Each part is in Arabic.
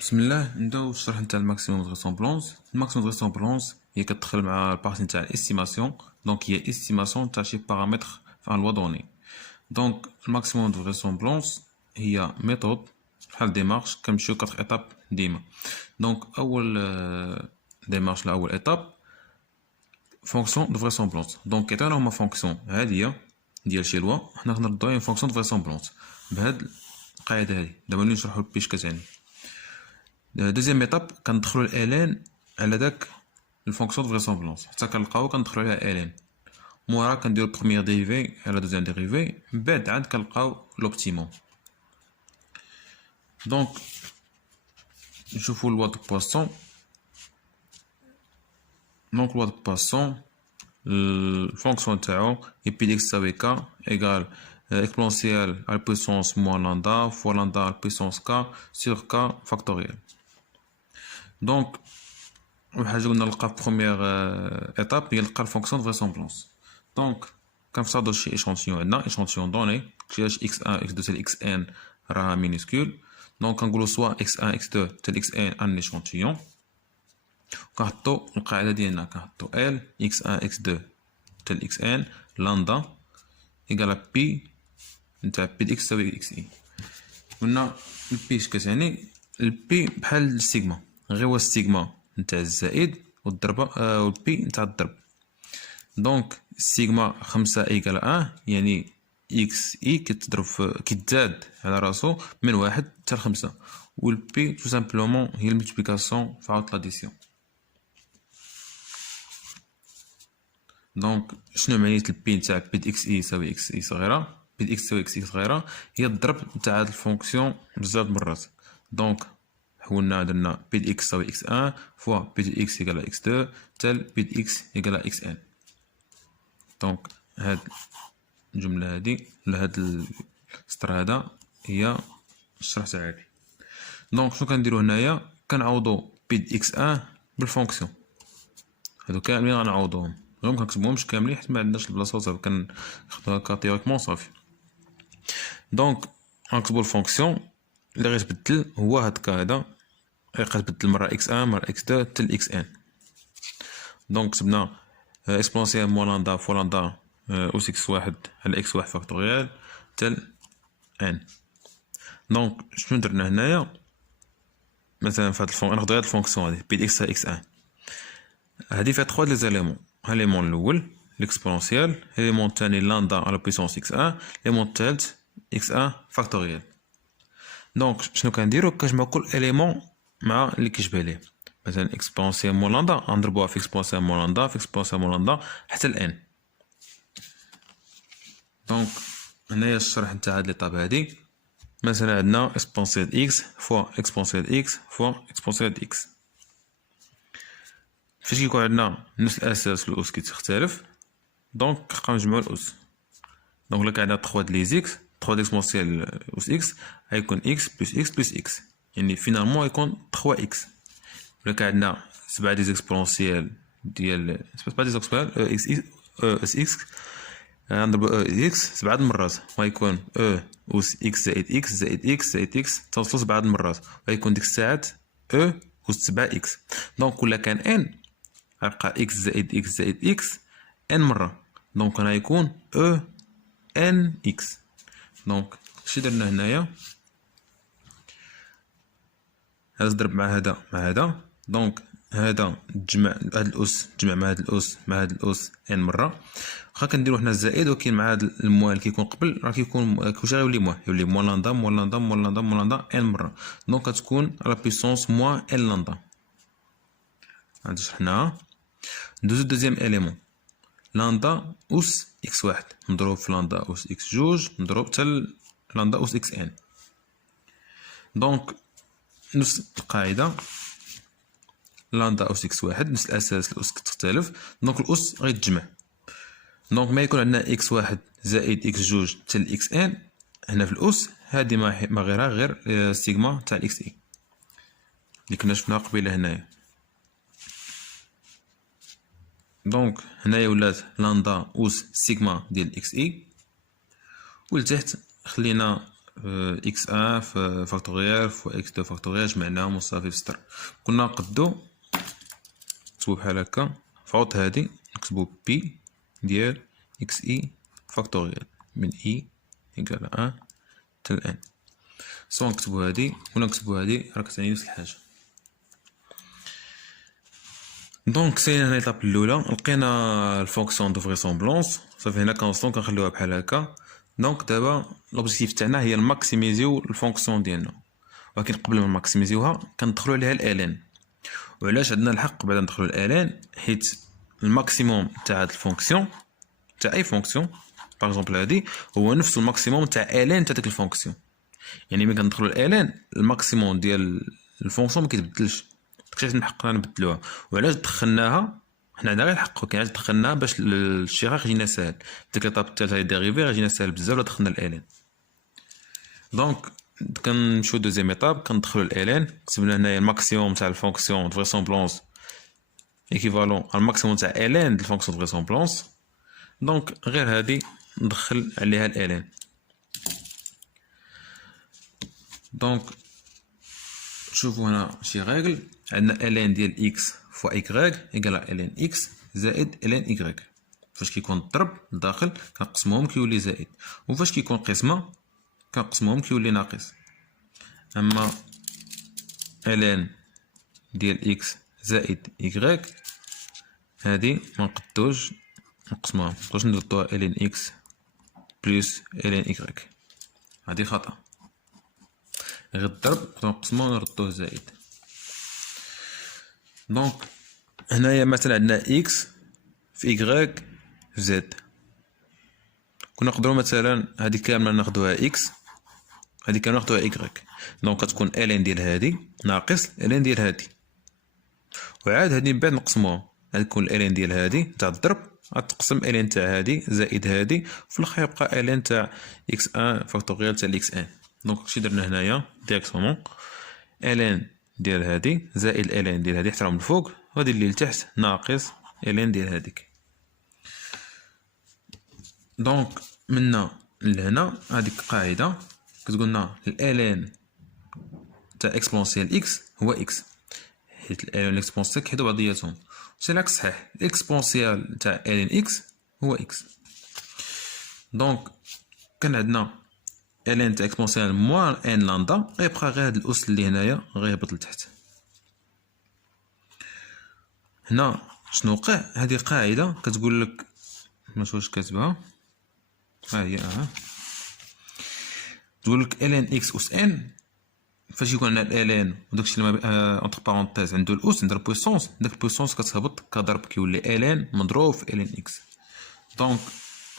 بسم الله. نبداو الشرح نتاع الماكسيموم دو ريسومبلونس. الماكسيموم دو ريسومبلونس هي كتدخل مع البارتي نتاع الاستيماسيون، دونك هي استيماسيون تاع شي بارامتر في ان لوا دوني. دونك الماكسيموم دو ريسومبلونس هي ميثود بحال ديمارش كنمشيو 4 ايتاب ديما. دونك اول ديمارش لا اول ايتاب فونكسيون دو فريسومبلونس. دونك كيعطيونا هما فونكسيون عاديه ديال شي لوا، حنا غنردوها اون فونكسيون دو فريسومبلونس بهاد القاعده هادي. دابا نولي نشرحو بيش كتعني. دوزيام ايتاب كندخلو الالين على داك الفونكسيون دو فريسومبلونس حتى كنلقاو كندخلو عليها الين، مورا كنديرو بروميير ديريفي على دوزيام ديريفي، من بعد عاد كنلقاو لوبتيموم. دونك نشوفو لوا دو بواسون. دونك لوا دو بواسون الفونكسيون تاعو اي بي دي اكس تساوي كا ايغال اكسبونسيال على بويسونس موان لاندا فوا لاندا على بويسونس كا سور كا فاكتوريال. دونك أول حاجة قلنا نلقى في بروميير ايتاب هي نلقى الفونكسيون دو فريسومبلونس. دونك كنفصادو شي ايشونتيون، عندنا ايشونتيون دوني كيفاش اكس 1 اكس 2 تال اكس ان راها مينيسكول. دونك كنقولو سوا اكس 1 اكس 2 تال اكس ان ان ايشونتيون، كنحطو القاعدة ديالنا كنحطو ال اكس 1 اكس 2 تال اكس ان لاندا ايكالا بي نتاع بي دي اكس تساوي اكس اي. قلنا البي اش كتعني؟ البي بحال السيغما، غير هو السيغما نتاع الزائد والضربة والبي نتاع الضرب. دونك سيغما 5 ايكال 1 يعني اكس اي كتضرب كيتزاد على راسو من 1 حتى 5، والبي تو سامبلومون هي الملتيبليكاسيون في عوض لاديسيون. دونك شنو معنية البي نتاع بي دي اكس اي يساوي اكس اي صغيرة؟ بي دي اكس يساوي اكس اي صغيرة هي الضرب نتاع هاد الفونكسيون بزاف مرات. دونك حولنا درنا بي دي اكس تساوي اكس 1 فوا بي دي اكس يقال اكس 2 تال بي دي اكس يقال اكس ان. دونك هاد الجملة هادي ولا هاد السطر هذا هي الشرح تاع هادي. دونك شنو كنديرو هنايا؟ كنعوضو بي دي اكس 1 بالفونكسيون. هادو كاملين غنعوضوهم، غير مكنكتبوهمش كاملين حيت معندناش البلاصة وصافي، كنخدو هكا تيوريكمون صافي. دونك غنكتبو الفونكسيون اللي غيتبدل هو هاد كا هذا، غيتبدل مرة اكس 1 مرة اكس 2 تل اكس ان. دونك كتبنا اكسبونسيال موان لاندا فوا لاندا أوس إكس واحد على إكس واحد فاكتوريال تل إن. دونك شنو درنا هنايا؟ مثلا في هاد ناخدو هاد الفونكسيون هادي بي دي إكس إكس إن، هادي فيها تخوا لي زاليمون. ليمون الأول ليكسبونسيال، ليمون الثاني لاندا على بويسونس إكس إن، ليمون الثالث إكس إن فاكتوريال. دونك شنو كنديرو؟ كنجمعو كل إليمون مع اللي كيشبه ليه. مثلا إكسبونسيال مول لاندا غنضربوها في إكسبونسيال مول لاندا في إكسبونسيال مول لاندا حتى الإن. دونك هنايا الشرح نتاع هاد ليطاب هادي. مثلا عندنا اكسبونسيال اكس فوا اكسبونسيال اكس فوا اكسبونسيال اكس. فاش كيكون عندنا نفس الاساس والاس كيتختلف، دونك كنبقاو نجمعو الاس. دونك الا كان عندنا 3 د لي زيكس 3 ديكسبونسيال اس اكس غيكون اكس بلس اكس بلس اكس، يعني فينالمون غيكون 3 اكس. الا كان عندنا 7 دي زيكسبونسيال ديال 7 دي زيكسبونسيال اكس اكس نضرب اكس 7 مرات غيكون أس إكس زائد إكس زائد إكس زائد إكس توصلو 7 المرات، غيكون ديك الساعات أس 7 إكس. دونك ولا كان إن غيبقى إكس زائد إكس زائد إكس إن مرة، دونك غيكون إن إكس. دونك شي درنا هنايا؟ هذا ضرب مع هذا مع هذا، دونك هذا تجمع هاد الأس تجمع مع هاد الأس مع هاد الأس إن مرة. واخا كنديرو حنا الزائد ولكن مع هاد الموال اللي كيكون قبل راه كيكون كلشي غيولي موال، يولي موان لاندا موان لاندا موان لاندا موان لاندا إن مرة. دونك كتكون على بيسونس موان إن لاندا. هاد شرحناها. ندوزو دوزيام إليمون لاندا أس إكس واحد مضروب في لاندا أس إكس جوج مضروب تال لاندا أس إكس إن. دونك نفس القاعدة لاندا أس إكس واحد نفس الأساس الأس كتختلف، دونك الأس غيتجمع. دونك ما يكون عندنا إكس واحد زائد إكس جوج تل إكس إن هنا في الأس، هادي ما غيرها غير سيغما تاع الإكس إي اللي كنا شفناها قبيلة هنايا. دونك هنايا ولات لاندا أس سيغما ديال إكس إي، ولتحت خلينا اكس ان فاكتوريال فوا اكس دو فاكتوريال جمعناهم وصافي في سطر. كنا نقدو نكتبو بحال هكا فعوض هادي نكتبو بي ديال اكس اي فاكتوريال من اي ايكال ان حتى ل ان، سوا نكتبو هادي ولا نكتبو هادي راه كتعني نفس الحاجة. دونك سالينا هنا ليطاب الاولى لقينا الفونكسيون دو فريسومبلونس صافي. هنا كونستون كنخليوها بحال هكا. دونك دابا لوبجيكتيف تاعنا هي الماكسيميزيو الفونكسيون ديالنا، ولكن قبل ما نماكسيميزيوها كندخلو عليها الالين. وعلاش عندنا الحق بعدا ندخلو الالين؟ حيت الماكسيموم تاع هاد الفونكسيون تاع اي فونكسيون باغ اكزومبل هادي هو نفس الماكسيموم تاع الين تاع ديك الفونكسيون. يعني ملي كندخلو الالين الماكسيموم ديال الفونكسيون ما كيتبدلش، داكشي من حقنا نبدلوها. وعلاش دخلناها؟ حنا عندنا غير الحق، ولكن علاش دخلناها؟ باش الشراك يجينا ساهل. ديك ليطاب الثالثه هي ديريفي غيجينا ساهل بزاف لا دخلنا الالين. دونك كنمشيو دوزيام ايطاب كندخلو الالين. كتبنا هنايا الماكسيموم تاع الفونكسيون فريسومبلونس ايكيفالون على الماكسيموم تاع الين د الفونكسيون فريسومبلونس. دونك غير هادي ندخل عليها الالين. دونك شوفوا هنا شي ريغل، عندنا الين ديال اكس فوا ايكغيك ايكال الين اكس زائد الين ايكغيك. فاش كيكون الضرب لداخل كنقسموهم كيولي زائد، وفاش كيكون قسمه كنقسموهم كيولي ناقص. اما الين ديال اكس زائد ايكغيك هادي منقدوش نقسموها، منقدوش نردوها الين اكس بلس الين ايكغيك، هادي خطأ. غير الضرب نقدرو نقسموه ونردوه زائد. دونك هنايا مثلا عندنا اكس في ايكغيك في زد، كنا نقدروا مثلا هادي كامله ناخدوها اكس هادي كامله ناخدوها ايكغيك. دونك كتكون الين ديال هادي ناقص الين ديال هادي، وعاد هادي من بعد نقسموها، غتكون الين ديال هادي تاع الضرب غتقسم الين تاع هادي زائد هادي، في الاخر يبقى الين تاع اكس ان فاكتوريال تاع اكس ان. دونك هادشي درنا هنايا ديريكتومون الين ديال هادي زائد الين ديال هادي حتى من الفوق، وهادي اللي لتحت ناقص الين ديال هاديك. دونك منا لهنا هاديك القاعده كتقولنا الالين تاع اكسبونسيال اكس هو اكس، حيت الالين اكسبونسيال كيحيدو بعضياتهم. سي العكس صحيح، الاكسبونسيال تاع الين اكس هو اكس. دونك كان عندنا الين تاع اكسبونسيال موان ان لاندا، غيبقى غير هاد الاس اللي هنايا غيهبط لتحت. هنا شنو وقع؟ هذه قاعده كتقول لك واش كاتبها ها هي تقول لك الين اكس اس ان فاش يكون عندنا الين وداكشي اللي اونتر بارونتيز عنده الاس عند البويسونس، داك البويسونس كتهبط كضرب كيولي الين مضروب في الين اكس. دونك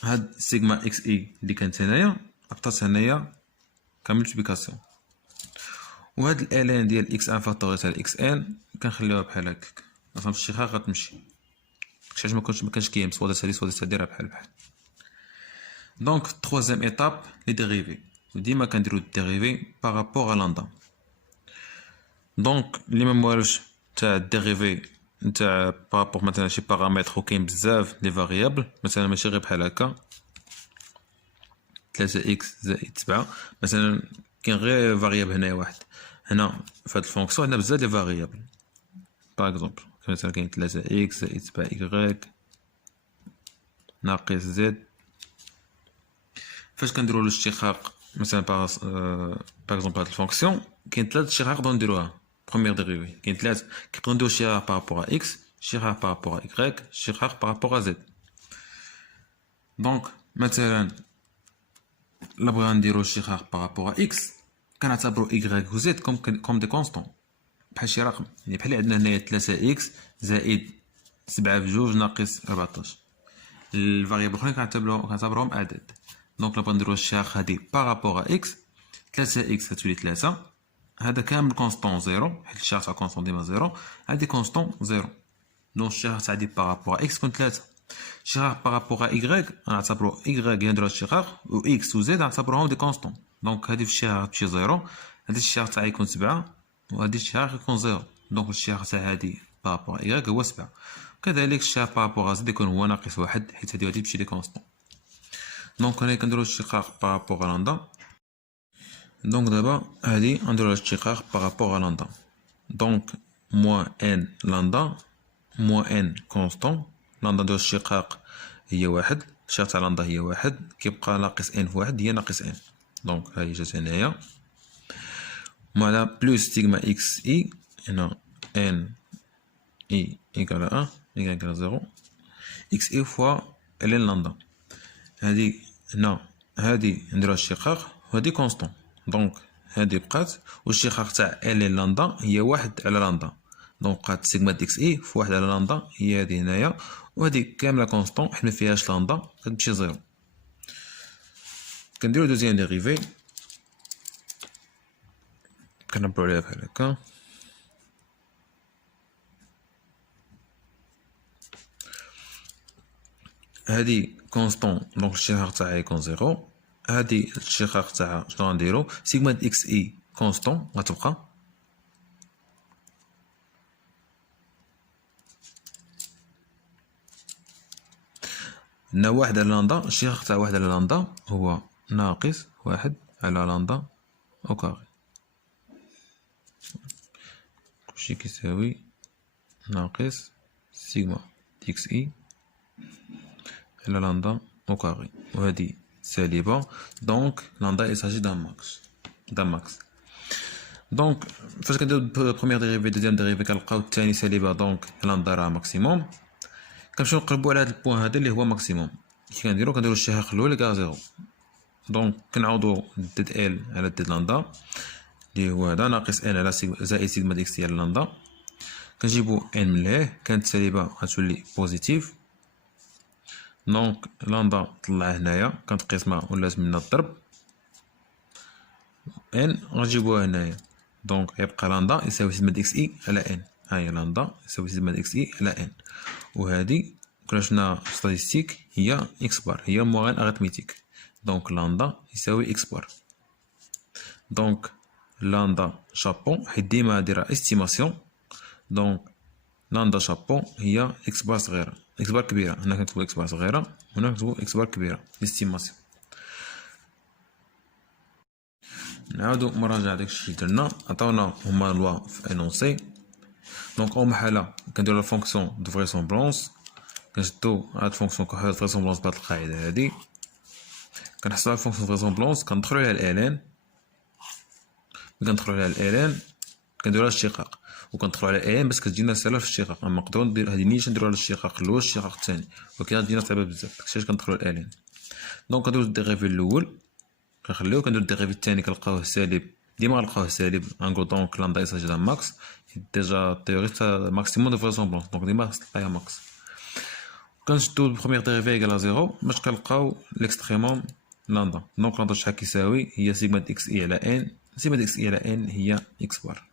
هاد سيغما اكس اي اللي كانت هنايا عطات هنايا كملتيبيكاسيون، وهاد الالين ديال اكس ان فاكتوريال تاع اكس ان كنخليوها بحال هكاك، فهمت شي حاجه غتمشي داكشي ما كانش كيمس ولا ساليس ولا ديرها بحال بحال. دونك troisième étape لي ديريفي، وديما كنديرو الديريفي بارابور ا لاندا. دونك اللي ما موالفش تاع الديريفي نتاع بارابور مثلا شي بارامتر وكاين بزاف لي فاريابل، مثلا ماشي غير بحال هكا 3 اكس زائد 7 مثلا، كاين غير فاريابل هنايا واحد. هنا في هاد الفونكسيون عندنا بزاف لي فاريابل، باغ اكزومبل مثلا كاين 3 اكس زائد 7 ايكغيك ناقص زد. فاش كنديروا الاشتقاق مثلا باغ اكزومبل هاد الفونكسيون كاين 3 اشتقاق نقدروا نديروها بروميير ديريفي، كاين 3 كنقدروا نديرو اشتقاق بارابور ا اكس، اشتقاق بارابور ا ايكغيك، اشتقاق بارابور ا زد. دونك مثلا لا بغينا نديرو اشتقاق بارابور ا اكس كنعتبروا ايكغيك و زد كوم دي كونستون بحال شي رقم، يعني بحال عندنا هنايا 3 اكس زائد 7 في 2 ناقص 14. الفاريابل الاخرين كنعتبروهم اعداد. دونك لا بغينا نديرو الاشتقاق هادي بارابور ا اكس، 3 اكس غتولي 3، هذا كامل كونستون زيرو حيت الاشتقاق تاع كونستون ديما زيرو، هادي كونستون زيرو. دونك الاشتقاق تاع دي بارابور ا اكس كون 3. الاشتقاق بارابور ا ايكغيك غنعتبرو ايكغيك هي نديرو الاشتقاق و اكس و زد غنعتبروهم دي كونستون. دونك هادي في الاشتقاق تمشي زيرو، هادي الاشتقاق تاعها يكون 7 وهادي الاشتقاق يكون زيرو. دونك الاشتقاق تاع هادي بارابور ا ايكغيك هو 7. كذلك الاشتقاق بارابور ا زد يكون هو ناقص 1 حيت هادي تمشي دي كونستون. دونك هنا كنديرو الاشتقاق بارابور ا لاندا. دونك دابا هادي غنديرو الاشتقاق بارابور ا لندا. دونك موان ان لندا موان ان كونستون. لندا نديرو الاشتقاق هي واحد، الاشتقاق تاع لندا هي واحد، كيبقى ناقص ان في واحد هي ناقص ان. دونك هاهي جات هنايا مع بلوس سيغما اكس اي هنا ان اي ايكال 1 ايكال 0 اكس اي فوا ال لندا. هادي هنا هادي نديرو الاشتقاق وهادي كونستون. دونك هادي بقات والاشتقاق تاع ال لندا هي واحد على لندا. دونك بقات سيغما دي اكس اي في واحد على لندا هي هادي هنايا، وهادي كامله كونستون حيت مفيهاش لندا كتمشي زيرو. كنديرو دوزيام ديريفي كنربعو عليها بحال هكا. هادي كونستون دونك الاشتقاق تاعها يكون زيرو. هادي الاشتقاق تاعها شنو غنديرو؟ سيغما دي اكس اي كونستون غتبقى هنا واحد على لندا. الاشتقاق تاع واحد على لندا هو ناقص واحد على لندا او كاري. كلشي كيساوي ناقص سيغما دي اكس اي على لندا او كاري، وهادي سالبة. دونك لندا يساجي دان ماكس. دونك فاش كنديرو بروميير ديريفي دوزيام ديريفي كنلقاو الثاني سالبة، دونك لندا راه ماكسيموم. كنمشيو نقلبو على هاد البوان هذا اللي هو ماكسيموم. كي كنديرو الاشتقاق الاول كاع زيرو. دونك كنعوضو ديد ال على ديد لندا اللي هو هذا ناقص ان على زائد سيغما دي اكس على لندا. كنجيبو ان من لهيه كانت سالبة غتولي بوزيتيف. دونك لندا طلع هنايا كنتقسمها ولات منا الضرب ان غنجيبوها هنايا. دونك يبقى لندا يساوي سيغما دي اكس اي على ان. هاهي لندا يساوي سيغما دي اكس اي على ان، وهادي كنا شفنا ستاتيستيك هي اكس بار، هي موغين اريتميتيك. دونك لندا يساوي اكس بار. دونك لندا شابون حيت ديما هادي راه استيماسيون. دونك لندا شابون هي اكس بار صغيرة، اكس بار كبيرة. هنا كنكتبو اكس بار صغيرة وهنا كنكتبو اكس بار كبيرة استيماسيون. نعاودو مراجعة داكشي درنا. عطاونا هما لوا في انونسي. دونك اول حالة كنديرو لا فونكسيون دو فريسومبلونس، كنشدو هاد الفونكسيون كنحطو فريسومبلونس بهاد القاعدة هادي، كنحصلو على الفونكسيون فريسومبلونس كندخلو عليها الالان. ملي كندخلو عليها الالان كنديرو لها الاشتقاق وكندخلو على الالان باش كتجينا سهلة في الاشتقاق. اما نقدرو ندير هادي نيشان نديرو على الاشتقاق الاول الاشتقاق الثاني، ولكن غتجينا صعيبة بزاف داكشي علاش كندخلو على الالان. دونك كنديرو الديريفي الاول كنخليوه، كنديرو الديريفي الثاني كنلقاوه سالب، ديما غنلقاوه سالب. غنقول دونك لندا يساجي دا ماكس ديجا تيوري تاع ماكسيموم دو فريسومبلونس، دونك ديما خاص تلقايها ماكس. كنشدو البروميير ديريفي ايكال زيرو باش كنلقاو ليكستريموم لندا. دونك لندا شحال كيساوي؟ هي سيغما دي اكس اي على ان. سيغما دي اكس اي على ان هي اكس بار.